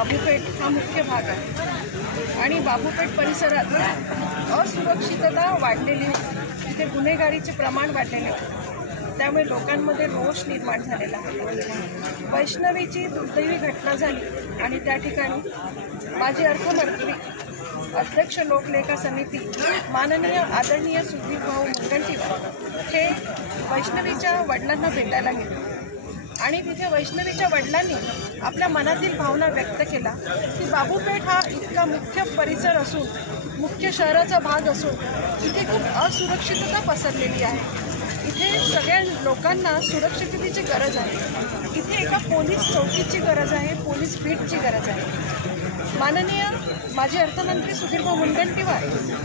बाबूपेठ हा मुख्य भाग आहे आणि बाबूपेठ परिसरात असुरक्षितता वाढलेली होती, तिथे गुन्हेगारीचे प्रमाण वाढलेले होते, त्यामुळे लोकांमध्ये रोष निर्माण झालेला आहे। वैष्णवीची दुर्दैवी घटना झाली आणि त्या ठिकाणी माजी अर्थमंत्री अध्यक्ष लोकलेखा समिती माननीय आदरणीय सुधीर भाऊ मुनगंटीवार हे वैष्णवीच्या वडिलांना भेटायला गेले आणि तिथे वैष्णवीच्या वडिलांनी आपल्या मनातील भावना व्यक्त केला की बाबूपेठ हा इतका मुख्य परिसर असून, मुख्य शहराचा भाग असून इथे खूप असुरक्षितता पसरलेली आहे। इथे सगळ्या लोकांना सुरक्षिततेची गरज आहे, इथे एका पोलीस चौकीची गरज आहे, पोलीस बीटची गरज आहे। माननीय माजी अर्थमंत्री सुधीरभाऊ मुनगंटीवार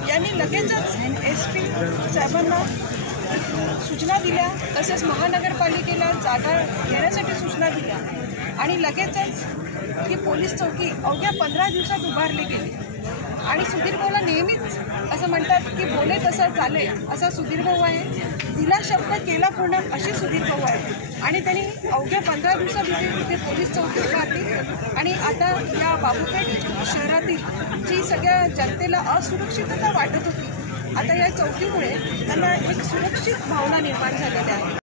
यांनी लगेचच SP साहेबांना सूचना दिल्या, तसेच महानगरपालिकेला जागा देण्यासाठी सूचना दिल्या आणि लगेचच ही पोलीस चौकी अवघ्या 15 दिवसात उभारली गेली। आणि सुधीरभाऊला नेहमीच असं म्हणतात की बोले तसं चाले, असा सुधीरभाऊ आहे, दिला शब्द केला पूर्ण अशी सुधीरभाऊ आहे। आणि त्यांनी अवघ्या 15 दिवसात इथे पोलीस चौकी उभारली आणि आता या बाबूपेठ शहरातील जी सगळ्या जनतेला असुरक्षितता वाटत होती, आता या चौकीमुळे त्यांना एक सुरक्षित भावना निर्माण झालेली आहे।